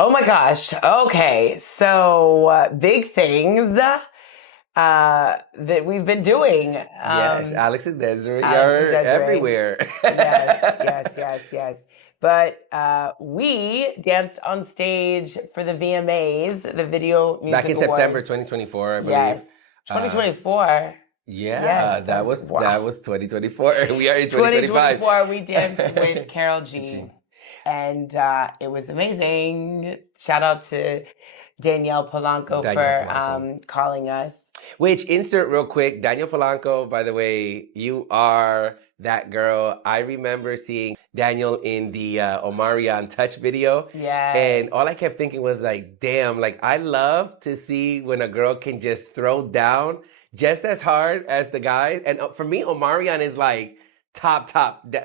Oh my gosh. Okay. So, big things that we've been doing. Yes, Alex and Desiree Alex and are Desiree. everywhere. Yes. But we danced on stage for the VMAs, the Video Back Music in September Awards. 2024, I believe. Yes. Uh, 2024. yeah, Yes, that that's was wow. that was 2024. We are in 2025. 2024, we danced with Karol G. Gee. And it was amazing. Shout out to Danielle Polanco Daniel for Polanco. calling us. Which, insert real quick, Daniel Polanco, by the way, you are that girl. I remember seeing Daniel in the Omarion Touch video. Yes. And all I kept thinking was like, damn, like I love to see when a girl can just throw down just as hard as the guy. And for me, Omarion is like top.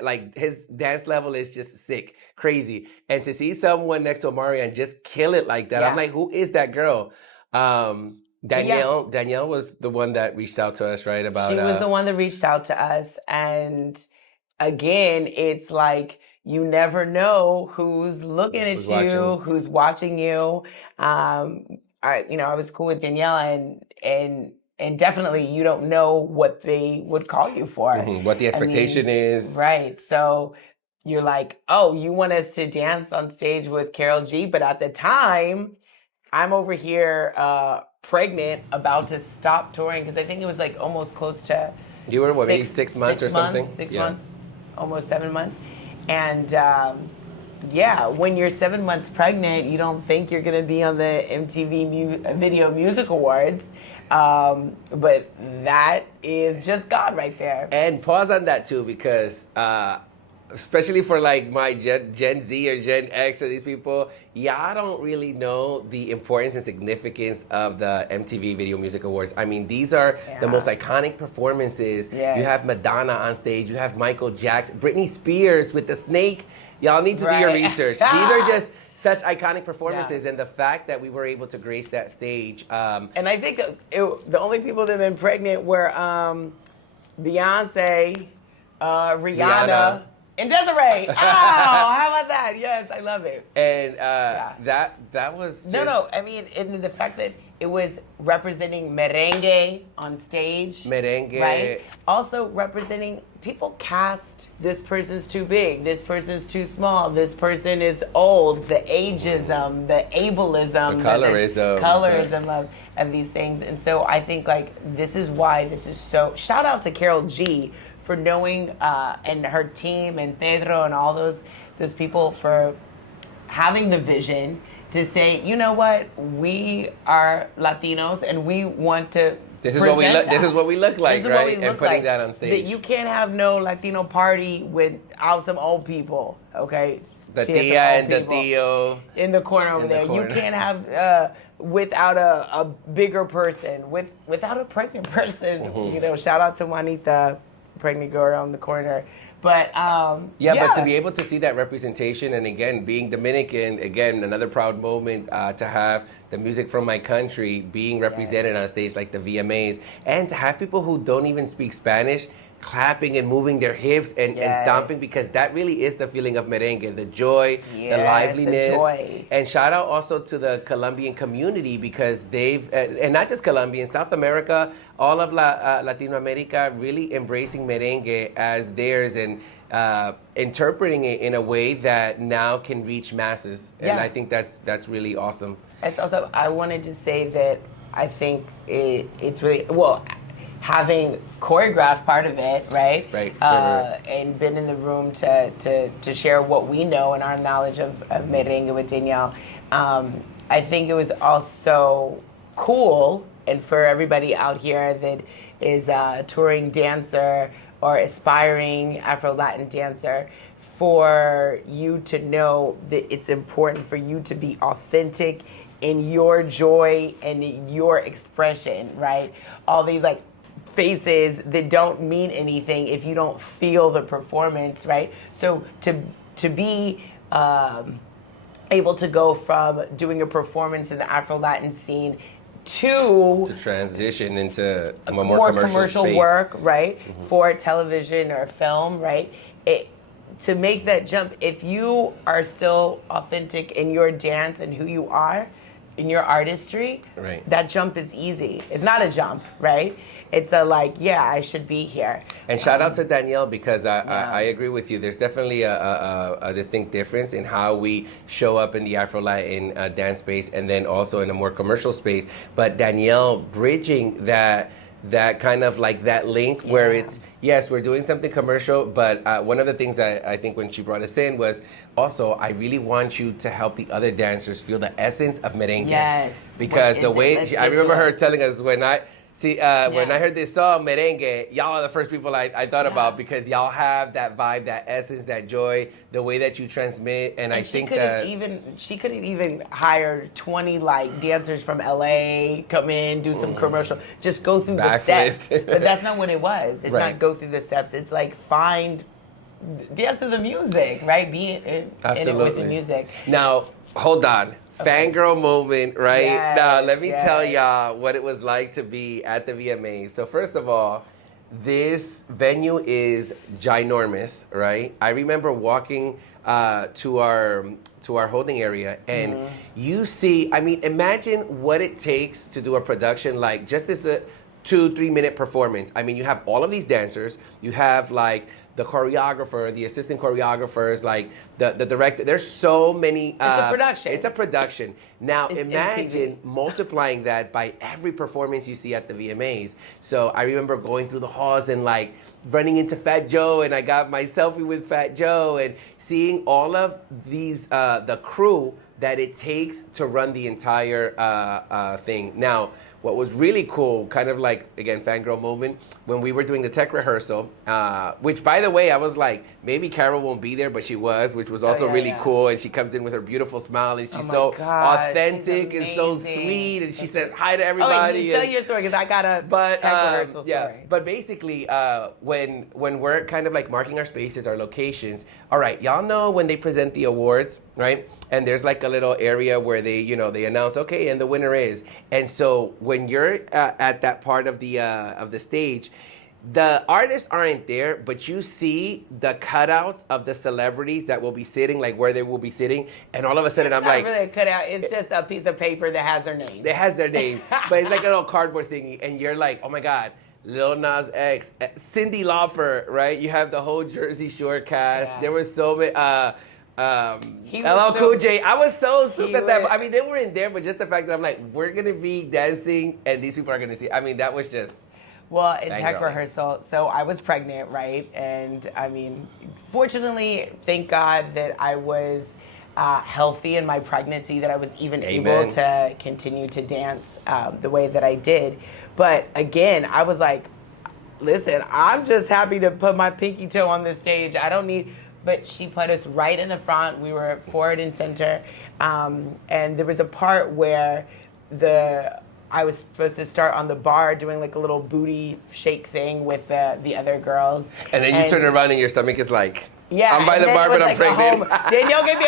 Like his dance level is just sick, crazy. And to see someone next to Omarion just kill it like that, I'm Yeah. like, who is that girl? Danielle was the one that reached out to us, right? About She was the one that reached out to us. And again, it's like you never know who's looking at Who's you, watching. who's watching you. I was cool with Danielle and definitely you don't know what they would call you for. What the expectation is. Right. So you're like, oh, you want us to dance on stage with Karol G, but at the time, I'm over here pregnant, about to stop touring because I think it was like almost close to You were what, maybe 6 months or something? 6 Yeah. months, almost 7 months. And when you're 7 months pregnant, you don't think you're going to be on the MTV Video Music Awards. But that is just God right there. And pause on that too, because especially for like my Gen Z or Gen X or these people, y'all don't really know the importance and significance of the MTV Video Music Awards. I mean, these are the most iconic performances. Yes. You have Madonna on stage, you have Michael Jackson, Britney Spears with the snake. Y'all need to do your research. These are just such iconic performances, and the fact that we were able to grace that stage. And I think the only people that have been pregnant were Beyonce, Rihanna, and Desiree. Oh, how about that? Yes, I love it. And that was just... No. I mean, and the fact that it was representing merengue on stage. Merengue. Right? Also representing, people cast, this person's too big, this person's too small, this person is old, the ageism, the ableism. The colorism. Colorism of these things. And so I think like this is why this is so, shout out to Karol G for knowing, and her team and Pedro and all those people for having the vision to say, you know what, we are Latinos and we want to This is what we look. This is what we look like, right? And putting that on stage. That you can't have no Latino party without some old people, okay? The tia and the tío in the corner over there. You can't have without a bigger person, without a pregnant person. You know, shout out to Juanita, pregnant girl on the corner. But but to be able to see that representation, and again, being Dominican, again, another proud moment to have the music from my country being represented on stage like the VMAs, and to have people who don't even speak Spanish clapping and moving their hips and stomping, because that really is the feeling of merengue, the joy, the liveliness. The joy. And shout out also to the Colombian community, because they've, and not just Colombia, in South America, all of Latino America really embracing merengue as theirs and interpreting it in a way that now can reach masses. And I think that's really awesome. It's also, I wanted to say that I think it's really, well, having choreographed part of it, right? Right. And been in the room to share what we know and our knowledge of merengue with Danielle. I think it was also cool, and for everybody out here that is a touring dancer or aspiring Afro-Latin dancer, for you to know that it's important for you to be authentic in your joy and in your expression, right? All these like faces that don't mean anything if you don't feel the performance, right? So to be able to go from doing a performance in the Afro-Latin scene to transition into a more commercial space. work, right? For television or film, right? to make that jump, if you are still authentic in your dance and who you are, in your artistry, right, that jump is easy. It's not a jump, right? It's a like, yeah, I should be here. And shout out to Danielle, because I agree with you. There's definitely a distinct difference in how we show up in the Afro-Latin dance space and then also in a more commercial space. But Danielle bridging that kind of like that link where it's, yes, we're doing something commercial, but one of the things that I think when she brought us in was also, I really want you to help the other dancers feel the essence of merengue. Yes. Because the way, I remember her telling us when I heard this song, merengue, y'all are the first people I thought about, because y'all have that vibe, that essence, that joy, the way that you transmit, and I think that she couldn't even hire 20 like dancers from LA, come in, do some commercial, just go through the steps. But that's not what it was. It's not go through the steps. It's like dance to the music, right? Be in it with the music. Now, hold on. Fangirl moment, right? Yes, now, let me tell y'all what it was like to be at the VMA. So first of all, this venue is ginormous, right? I remember walking to our holding area, and you see, I mean, imagine what it takes to do a production like just this 2-3 minute performance. I mean, you have all of these dancers, you have like the choreographer, the assistant choreographers, like the director. There's so many. It's a production. It's a production. Now it's imagine MTV. multiplying that by every performance you see at the VMAs. So I remember going through the halls and like running into Fat Joe, and I got my selfie with Fat Joe, and seeing all of these, the crew that it takes to run the entire thing. Now, what was really cool, kind of like, again, fangirl moment, when we were doing the tech rehearsal, which, by the way, I was like, maybe Karol won't be there, but she was, which was also really cool. And she comes in with her beautiful smile, and she's so authentic and so sweet, and she says hi to everybody. Oh, tell your story, because I got a tech rehearsal story. Yeah, but basically, when we're kind of like marking our spaces, our locations, all right, y'all know when they present the awards, right? And there's like a little area where they announce, okay, and the winner is. And so when you're at that part of the stage, the artists aren't there, but you see the cutouts of the celebrities that will be sitting, like where they will be sitting, and all of a sudden it's I'm not like, really a cutout. It's just a piece of paper that has their name. It has their name, but it's like a little cardboard thingy, and you're like, oh my God. Lil Nas X, Cyndi Lauper, right? You have the whole Jersey Shore cast. Yeah. There was so many. LL Cool J. I was so stoked at that. I mean, they were in there, but just the fact that I'm like, we're gonna be dancing, and these people are gonna see. I mean, that was just. Well, in tech rehearsal, so I was pregnant, right? And I mean, fortunately, thank God that I was healthy in my pregnancy, that I was even able to continue to dance the way that I did. But again, I was like, listen, I'm just happy to put my pinky toe on the stage. I don't need, but she put us right in the front. We were forward and center. And there was a part where I was supposed to start on the bar doing like a little booty shake thing with the other girls. And then you turn around and your stomach is like, yeah, I'm by the bar, but I'm pregnant. Danielle gave me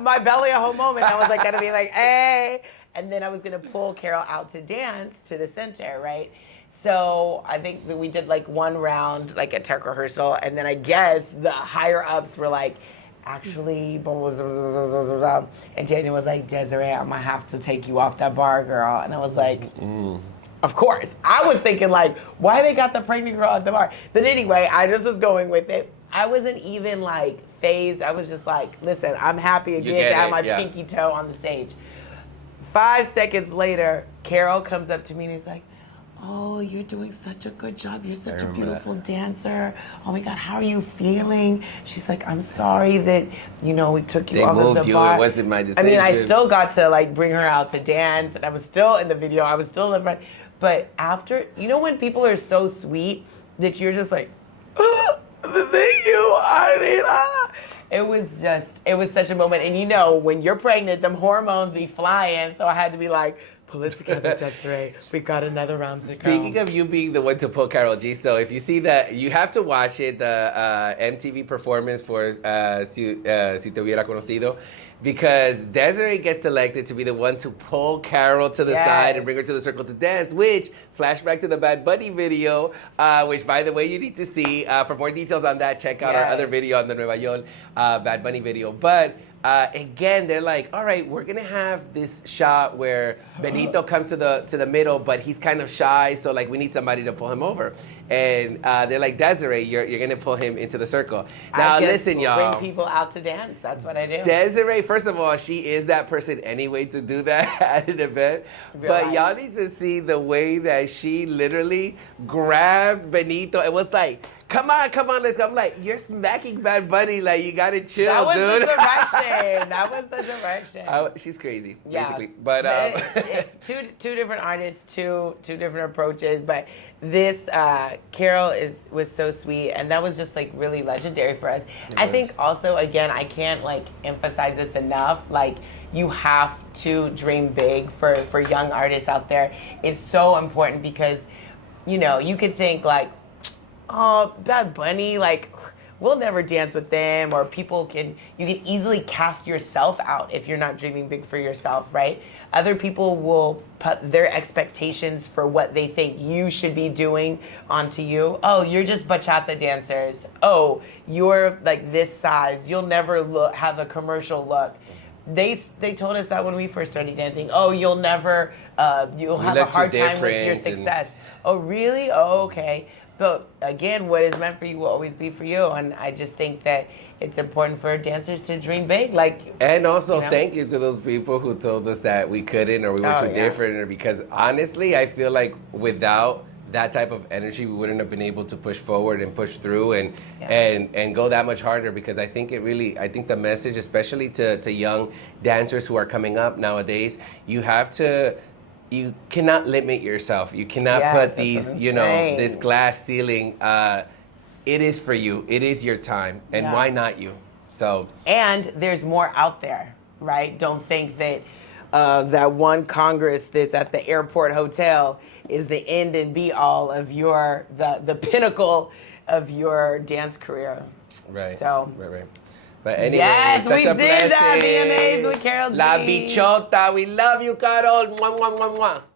my belly a home moment. I was like gonna be like, hey. And then I was gonna pull Karol out to dance to the center, right? So I think that we did like one round, like a tech rehearsal, and then I guess the higher ups were like, actually, and Daniel was like, Desiree, I'm gonna have to take you off that bar, girl. And I was like, of course. I was thinking like, why they got the pregnant girl at the bar? But anyway, I just was going with it. I wasn't even like phased. I was just like, listen, I'm happy again to have my pinky toe on the stage. 5 seconds later, Karol comes up to me and he's like, oh, you're doing such a good job. You're such a beautiful dancer. Oh my God, how are you feeling? She's like, I'm sorry that, we took you off of the bar. It wasn't my decision. I mean, I still got to like bring her out to dance, and I was still in the video. I was still in the front. But after, when people are so sweet that you're just like, thank you. It was such a moment. And when you're pregnant, them hormones be flying. So I had to be like, pull it together, Desiree. We got another round to go. Speaking of you being the one to pull Karol G, so if you see that, you have to watch it, the MTV performance for Si Te Hubiera Conocido. because Desiree gets selected to be the one to pull Karol to the side and bring her to the circle to dance, which, flashback to the Bad Bunny video, which, by the way, you need to see. For more details on that, check out our other video on the Nueva York Bad Bunny video. But again, they're like, all right, we're gonna have this shot where Benito comes to the middle, but he's kind of shy, so like we need somebody to pull him over. And they're like, Desiree, you're gonna pull him into the circle. Now listen, y'all. Bring people out to dance. That's what I do. Desiree, first of all, she is that person anyway to do that at an event. But y'all need to see the way that she literally grabbed Benito. It was like, come on, let's go. I'm like, you're smacking Bad Bunny. Like, you gotta chill, dude. That was the direction. She's crazy, yeah. basically. But two different artists, two different approaches. But this Karol was so sweet, and that was just like really legendary for us. I think also, again, I can't like emphasize this enough. Like, you have to dream big for young artists out there. It's so important because, you know, you could think like, oh, Bad Bunny, like, we'll never dance with them, or you can easily cast yourself out if you're not dreaming big for yourself, right? Other people will put their expectations for what they think you should be doing onto you. Oh, you're just bachata dancers. Oh, you're like this size. You'll never have a commercial look. They told us that when we first started dancing. Oh, you'll never, you'll have a hard time with your success. Oh, really? Oh, okay. But again, what is meant for you will always be for you. And I just think that it's important for dancers to dream big. And also, thank you to those people who told us that we couldn't, or we were too different. Or because honestly, I feel like without that type of energy, we wouldn't have been able to push forward and push through and go that much harder. Because I think the message, especially to young dancers who are coming up nowadays, you cannot limit yourself. You cannot put these, this glass ceiling. It is for you. It is your time. And why not you? So. And there's more out there, right? Don't think that that one Congress that's at the airport hotel is the end and be all of the pinnacle of your dance career. Right. So. Right. But anyway, yes, such we a did that blessing. VMAs with Karol G. La bichota, we love you, Karol. Mwah, mwah, mwah, mwah.